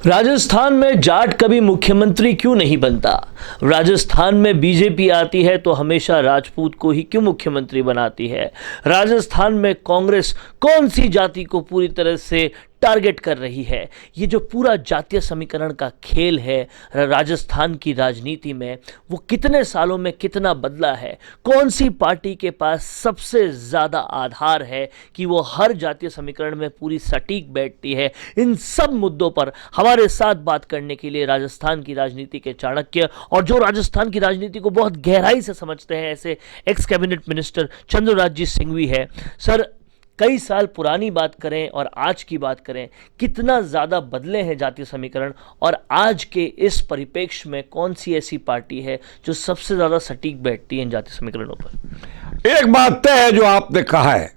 राजस्थान में जाट कभी मुख्यमंत्री क्यों नहीं बनता? राजस्थान में बीजेपी आती है तो हमेशा राजपूत को ही क्यों मुख्यमंत्री बनाती है? राजस्थान में कांग्रेस कौन सी जाति को पूरी तरह से टारगेट कर रही है? ये जो पूरा जातीय समीकरण का खेल है राजस्थान की राजनीति में, वो कितने सालों में कितना बदला है? कौन सी पार्टी के पास सबसे ज़्यादा आधार है कि वो हर जातीय समीकरण में पूरी सटीक बैठती है? इन सब मुद्दों पर हमारे साथ बात करने के लिए राजस्थान की राजनीति के चाणक्य और जो राजस्थान की राजनीति को बहुत गहराई से समझते हैं, ऐसे x cabinet minister Chandraraj Singhvi है। सर, कई साल पुरानी बात करें और आज की बात करें, कितना ज़्यादा बदले हैं जातीय समीकरण, और आज के इस परिप्रेक्ष्य में कौन सी ऐसी पार्टी है जो सबसे ज़्यादा सटीक बैठती है इन जातीय समीकरणों पर? एक बात तय है जो आपने कहा है,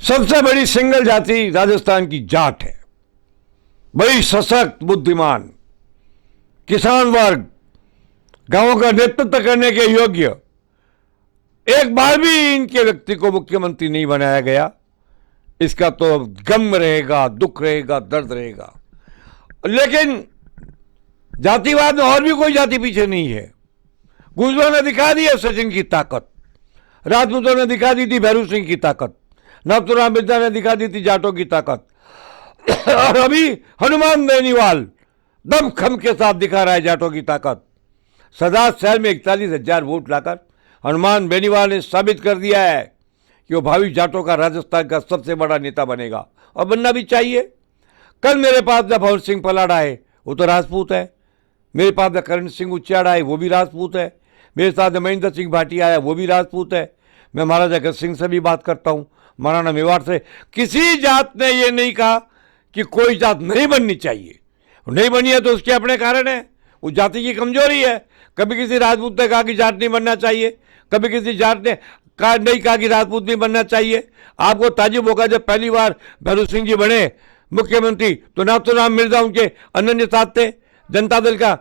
सबसे बड़ी सिंगल जाति राजस्थान की जाट है। बड़ी सशक्त, बुद्धिमान, किसान वर्ग, गांवों का नेतृत्व करने के योग्य। एक बार भी इनके व्यक्ति को मुख्यमंत्री नहीं बनाया गया, इसका तो गम रहेगा, दुख रहेगा, दर्द रहेगा। लेकिन जातिवाद में और भी कोई जाति पीछे नहीं है। गुर्जरों ने दिखा दी है सचिन की ताकत, राजपूतों ने दिखा दी थी भैरू सिंह की ताकत, नाथुराम मिर्जा ने दिखा दी थी जाटों की ताकत, और अभी हनुमान बेनीवाल दमखम के साथ दिखा रहा है जाटों की ताकत। सदा शहर में 41,000 वोट लाकर हनुमान बेनीवाल ने साबित कर दिया है कि वो भावी जाटों का राजस्थान का सबसे बड़ा नेता बनेगा, और बनना भी चाहिए। कल मेरे पास में भवर सिंह पलाड़ा है, वो तो राजपूत है। मेरे पास में करण सिंह उच्चाड़ा है, वो भी राजपूत है। मेरे साथ में महेंद्र सिंह भाटिया है, वो भी राजपूत है। मैं महाराजा अग्रसेन सिंह से भी बात करता हूँ, महाराणा मेवाड़ से। किसी जात ने ये नहीं कहा कि कोई जात नहीं बननी चाहिए। नहीं बनी है तो उसके अपने कारण है, वो जाति की कमजोरी है। कभी किसी राजपूत ने कहा कि जाट नहीं बनना चाहिए, कभी किसी जाट ने नहीं कहा कि राजपूत नहीं बनना चाहिए। आपको ताजुब होगा, जब पहली बार भैरू सिंह जी बने मुख्यमंत्री तो नाथुराम मिर्जा उनके अनन्य साथ थे। जनता दल का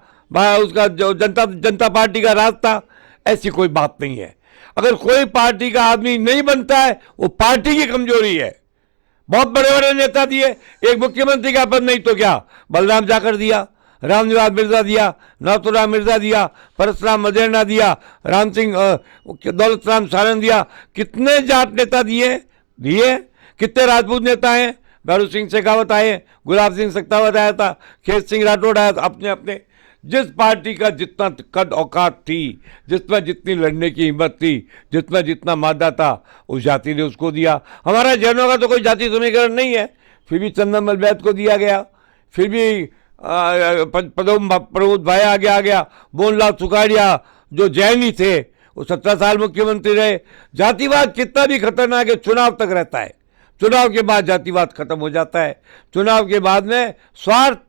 उसका जो जनता पार्टी का राज था। ऐसी कोई बात नहीं है। अगर कोई पार्टी का आदमी नहीं बनता है, वो पार्टी की कमजोरी है। बहुत बड़े बड़े नेता दिए, एक मुख्यमंत्री का पद नहीं तो क्या बलराम जाकर दिया, रामनिवास मिर्जा दिया, नाथुराम मिर्जा दिया, परशुराम मदेरणा दिया, राम सिंह दौलत राम सारण दिया। कितने जाट नेता दिए। कितने राजपूत नेता हैं? भैरू सिंह शेखावत आए, गुलाब सिंह सख्तावत आया था, खेत सिंह राठौड़ आया था। अपने अपने जिस पार्टी का जितना कद औकात थी, जिसमें जितनी लड़ने की हिम्मत थी, जिसमें जितना मादा था, उस जाति ने उसको दिया। हमारा जैनों का तो कोई जाति समीकरण नहीं है, फिर भी चंदन मलबैत को दिया गया। फिर भी प्रमोद भाई आगे आ गया। मोहनलाल सुखाड़िया जो जैन ही थे, वो 17 साल मुख्यमंत्री रहे। जातिवाद कितना भी खतरनाक है, चुनाव तक रहता है। चुनाव के बाद जातिवाद खत्म हो जाता है। चुनाव के बाद में स्वार्थ,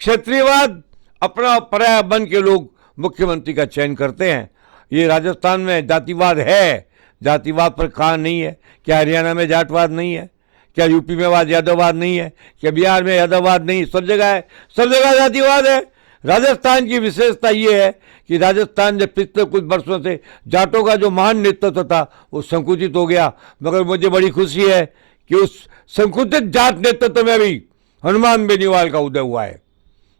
क्षेत्रीयवाद, अपना पराया बन के लोग मुख्यमंत्री का चयन करते हैं। ये राजस्थान में जातिवाद है, जातिवाद पर कहाँ नहीं है? क्या हरियाणा में जाटवाद नहीं है? क्या यूपी में यादववाद नहीं है? क्या बिहार में यादववाद नहीं? सब जगह है, सब जगह जातिवाद है। राजस्थान की विशेषता ये है कि राजस्थान ने पिछले कुछ वर्षों से जाटों का जो महान नेतृत्व था वो संकुचित हो गया। मगर मुझे बड़ी खुशी है कि उस संकुचित जाट नेतृत्व में भी हनुमान बेनीवाल का उदय हुआ है।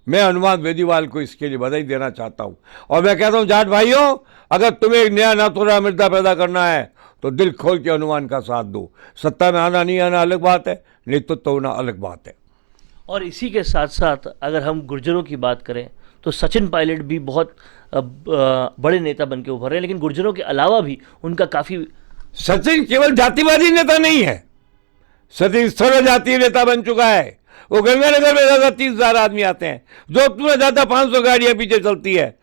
मैं हनुमान बेनीवाल को इसके लिए बधाई देना चाहता हूँ। और मैं कहता हूँ, जाट भाइयों, अगर तुम्हें एक नया नाथुराम मिर्जा पैदा करना है तो दिल खोल के हनुमान का साथ दो। सत्ता में आना नहीं आना अलग बात है, नेतृत्व होना अलग बात है। और इसी के साथ साथ अगर हम गुर्जरों की बात करें तो सचिन पायलट भी बहुत बड़े नेता बन के उभर रहे हैं, लेकिन गुर्जरों के अलावा भी उनका काफ़ी। सचिन केवल जातिवादी नेता नहीं है, सचिन सर्वजातीय नेता बन चुका है। वो गंगानगर में ज्यादा 30,000 आदमी आते हैं, जोधपुर में ज्यादा 500 गाड़ियां पीछे चलती है।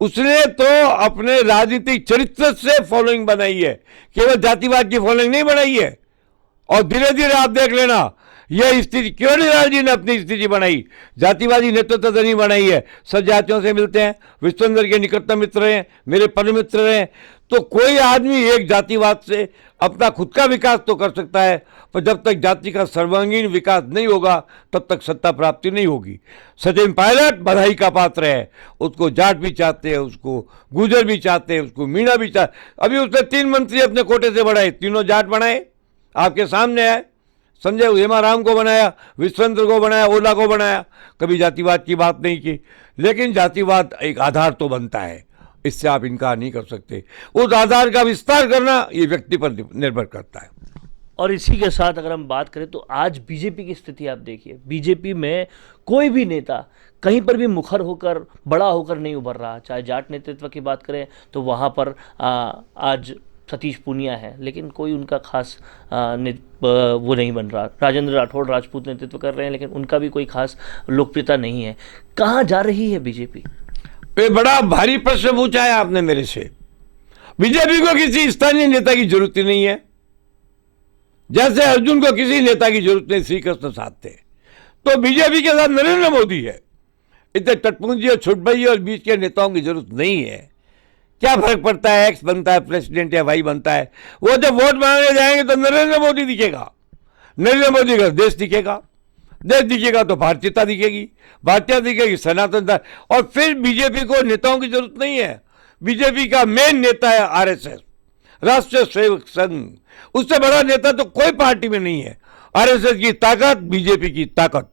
उसने तो अपने राजनीतिक चरित्र से फॉलोइंग बनाई है, केवल जातिवाद की फॉलोइंग नहीं बनाई है। और धीरे धीरे आप देख लेना, यह स्थिति केवल जी ने अपनी स्थिति बनाई, जातिवादी नेतृत्व तो नहीं बनाई है। सब जातियों से मिलते हैं, विश्वेंद्र के निकटतम मित्र हैं, मेरे परम मित्र हैं। तो कोई आदमी एक जातिवाद से अपना खुद का विकास तो कर सकता है, पर जब तक जाति का सर्वांगीण विकास नहीं होगा तब तक सत्ता प्राप्ति नहीं होगी। सचिन पायलट बधाई का पात्र है। उसको जाट भी चाहते हैं, उसको गुर्जर भी चाहते हैं, उसको मीणा भी चाहते। अभी उसने 3 मंत्री अपने कोटे से बढ़ाए, तीनों जाट बनाए। आपके सामने है, संजय हेमाराम को बनाया, विश्वेंद्र को बनाया, ओला को बनाया, कभी जातिवाद की बात नहीं की। लेकिन जातिवाद एक आधार तो बनता है, इससे आप इनकार नहीं कर सकते। उस आधार का विस्तार करना ये व्यक्ति पर निर्भर करता है। और इसी के साथ अगर हम बात करें तो आज बीजेपी की स्थिति आप देखिए, बीजेपी में कोई भी नेता कहीं पर भी मुखर होकर, बड़ा होकर नहीं उभर रहा। चाहे जाट नेतृत्व की बात करें तो वहाँ पर आज सतीश पूनिया है, लेकिन कोई उनका खास वो नहीं बन रहा। राजेंद्र राठौड़ राजपूत नेतृत्व कर रहे हैं, लेकिन उनका भी कोई खास लोकप्रियता नहीं है। कहाँ जा रही है बीजेपी? ये बड़ा भारी प्रश्न पूछा है आपने मेरे से। बीजेपी को किसी स्थानीय नेता की जरूरत ही नहीं है, जैसे अर्जुन को किसी नेता की जरूरत नहीं श्री कृष्ण साथ थे। तो बीजेपी के साथ नरेंद्र मोदी है। इतने टटपुंजी और छुटभई और बीच के नेताओं की जरूरत नहीं है। क्या फर्क पड़ता है, एक्स बनता है प्रेसिडेंट या वाई बनता है। वो जब वोट मांगने जाएंगे तो नरेंद्र मोदी दिखेगा, नरेंद्र मोदी का देश दिखेगा, देश दिखेगा तो भारतीयता दिखेगी, भारतीयता दिखेगी सनातनता। और फिर बीजेपी को नेताओं की जरूरत नहीं है। बीजेपी का मेन नेता है आरएसएस, राष्ट्रीय स्वयं संघ। उससे बड़ा नेता तो कोई पार्टी में नहीं है। आरएसएस की ताकत, बीजेपी की ताकत,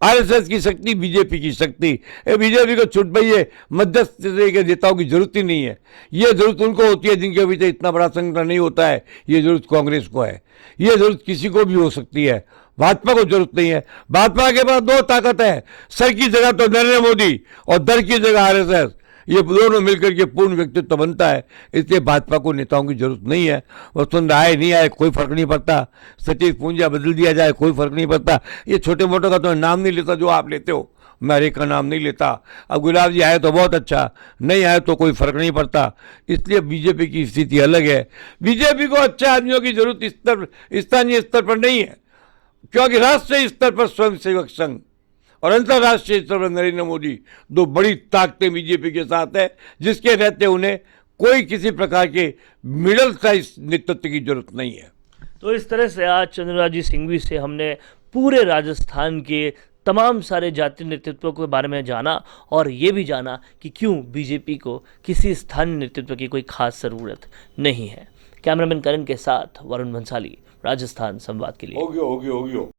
आरएसएस की शक्ति, बीजेपी की शक्ति। बीजेपी को छुटभइये मध्यस्थ के नेताओं की जरूरत ही नहीं है। ये जरूरत उनको होती है जिनके भीतर इतना बड़ा संगठन नहीं होता है। ये जरूरत कांग्रेस को है, ये जरूरत किसी को भी हो सकती है। भाजपा को जरूरत नहीं है। भाजपा के पास दो ताकत है, सर की जगह तो नरेंद्र मोदी और दर की जगह आरएसएस। ये दोनों मिलकर के पूर्ण व्यक्तित्व बनता है। इसलिए भाजपा को नेताओं की जरूरत नहीं है। वसुंधरा आए नहीं आए कोई फर्क नहीं पड़ता, सतीश पूंजा बदल दिया जाए कोई फर्क नहीं पड़ता। ये छोटे मोटों का तो नाम नहीं लेता जो आप लेते हो, मैं हर एक का नाम नहीं लेता। अब गुलाब जी आए तो बहुत अच्छा, नहीं आए तो कोई फर्क नहीं पड़ता। इसलिए बीजेपी की स्थिति अलग है। बीजेपी को अच्छे आदमियों की जरूरत स्थानीय स्तर पर नहीं है, क्योंकि राष्ट्रीय स्तर पर स्वयंसेवक संघ और अंतर्राष्ट्रीय स्तर पर नरेंद्र मोदी दो बड़ी ताकतें बीजेपी के साथ है, जिसके रहते उन्हें कोई किसी प्रकार के मिडिल साइज नेतृत्व की जरूरत नहीं है। तो इस तरह से आज चंद्रराजी सिंघवी से हमने पूरे राजस्थान के तमाम सारे जातीय नेतृत्वों के बारे में जाना और ये भी जाना कि क्यों बीजेपी को किसी स्थानीय नेतृत्व की कोई खास ज़रूरत नहीं है। कैमरामैन करण के साथ वरुण भंसाली, राजस्थान संवाद के लिए। हो गया।